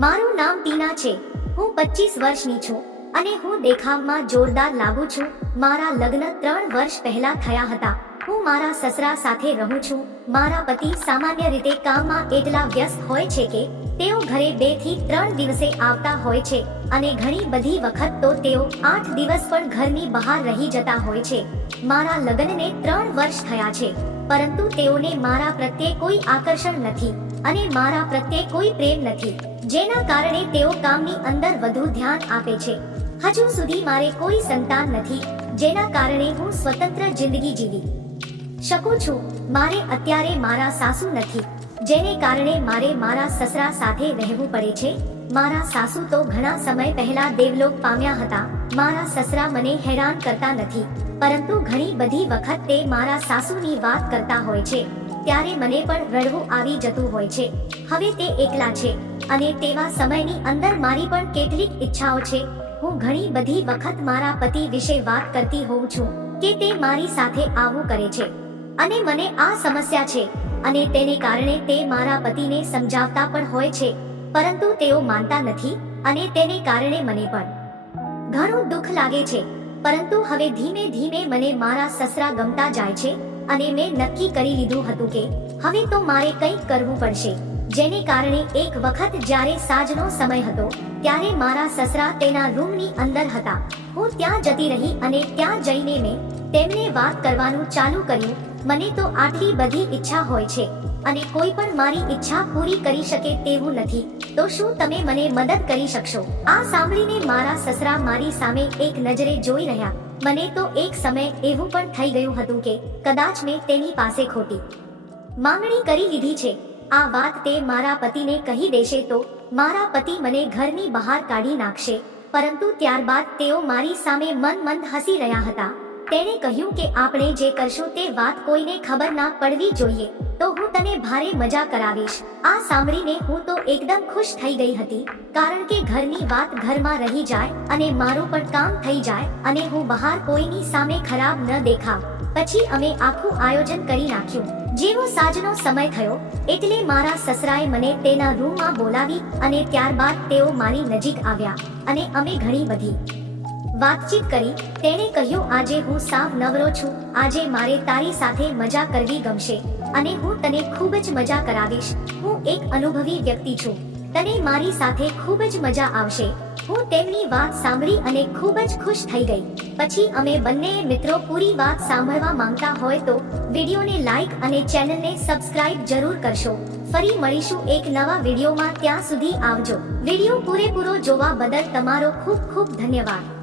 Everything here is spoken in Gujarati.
મારું નામ ટીના છે. હું પચીસ વર્ષની છું અને હું દેખાવમાં જોરદાર લાગુ છું. મારા લગ્ન ત્રણ વર્ષ પહેલા થયા હતા. હું મારા સસરા સાથે રહું છું. મારા પતિ સામાન્ય રીતે કામમાં એટલા વ્યસ્ત હોય છે કે તેઓ ઘરે બેથી ત્રણ દિવસે આવતા હોય છે અને ઘણી બધી વખત તો તેઓ આઠ દિવસ પણ ઘરની બહાર રહી જતા હોય છે. મારા લગ્નને ત્રણ વર્ષ થયા છે, પરંતુ તેઓને મારા પ્રત્યે કોઈ આકર્ષણ નથી અને મારા પ્રત્યે કોઈ પ્રેમ નથી, જેના કારણે તેઓ કામની અંદર વધુ ધ્યાન આપે છે. હજુ સુધી મારે કોઈ સંતાન નથી, જેના કારણે હું સ્વતંત્ર જિંદગી જીવી શકું છું. મારે અત્યારે મારા સાસુ નથી જેને કારણે મારે મારા સસરા સાથે રહેવું પડે છે. મારા સાસુ તો ઘણા સમય પહેલા દેવલોક પામ્યા હતા. મારા સસરા મને હેરાન કરતા નથી. પરંતુ ઘણી બધી વખત તે મારા સાસુની વાત કરતા હોય છે. ત્યારે મને પણ રડવું આવી જતું હોય છે. હવે તે એકલા છે અને તેવા સમયની અંદર મારી પણ કેટલીક ઈચ્છાઓ છે. હું ઘણી બધી વખત મારા પતિ વિશે વાત કરતી હોઉં છું કે તે મારી સાથે આવું કરે છે. અને મને આ સમસ્યા છે. અને તેને કારણે તે મારા પતિને સમજાવતા પણ હોય છે, પરંતુ તેઓ માનતા નથી અને તેને કારણે મને પણ ઘણું દુઃખ લાગે છે. પરંતુ હવે ધીમે ધીમે મને મારા સસરા ગમતા જાય છે અને મેં નક્કી કરી લીધું હતું કે હવે તો મારે કંઈક કરવું પડશે. જેને કારણે એક વખત જ્યારે સાંજનો સમય હતો, ત્યારે મારા સસરા તેના રૂમની અંદર હતા. હું ત્યાં જતી રહી અને ત્યાં જઈને મેં તેમને વાત કરવાનું ચાલુ કર્યું. મને તો આટલી બધી ઈચ્છા હોય છે, અને કોઈ પણ મારી ઈચ્છા પૂરી કરી શકે તેવું નથી. તો શું તમે મને મદદ કરી શકશો? આ સાંભળીને મારા સસરા મારી સામે એક નજરે જોઈ રહ્યા. મને તો એક સમય એવું પણ થઈ ગયું હતું કે, કદાચ મેં તેની પાસે ખોટી માંગણી કરી લીધી છે. આ વાત તે મારા પતિને કહી દેશે તો, મારા પતિ મને ઘરની બહાર કાઢી નાખશે. પરંતુ ત્યારબાદ તેઓ મારી સામે મન મન હસી રહ્યા હતા. તેણે કહ્યું કે આપણે જે કરશું તે વાત કોઈને ખબર ના પડવી જોઈએ. તો હું તને ભારે મજા કરાવીશ. આ સાંભળીને હું તો એકદમ ખુશ થઈ ગઈ હતી. કારણ કે ઘરની વાત ઘરમાં રહી જાય અને મારું પણ કામ થઈ જાય અને હું બહાર કોઈની સામે ખરાબ ન દેખાવ. પછી અમે આખું આયોજન કરી નાખ્યું. જેવો સાંજનો સમય થયો, એટલે મારા સસરાએ મને તેના રૂમમાં બોલાવી અને ત્યારબાદ તેઓ મારી નજીક આવ્યા. અને અમે ઘણી બધી વાતચીત કરી તેણે કહ્યું, આજે હું સાવ નવરો છું. આજે મારે તારી સાથે મજા કરવી ગમશે અને હું તને ખૂબ જ મજા કરાવીશ. હું એક અનુભવી વ્યક્તિ છું. તને મારી સાથે ખૂબ જ મજા આવશે. હું તેમની વાત સાંભળી અને ખૂબ જ ખુશ થઈ ગઈ. પછી અમે બંને મિત્રો પૂરી વાત સાંભળવા માંગતા હોય તો વિડીયોને લાઈક અને ચેનલને સબસ્ક્રાઇબ જરૂર કરશો. ફરી મળીશું એક નવા વિડીયોમાં. ત્યાં સુધી આવજો. વીડિયો પૂરેપૂરો જોવા બદલ તમારો ખૂબ ખૂબ ધન્યવાદ.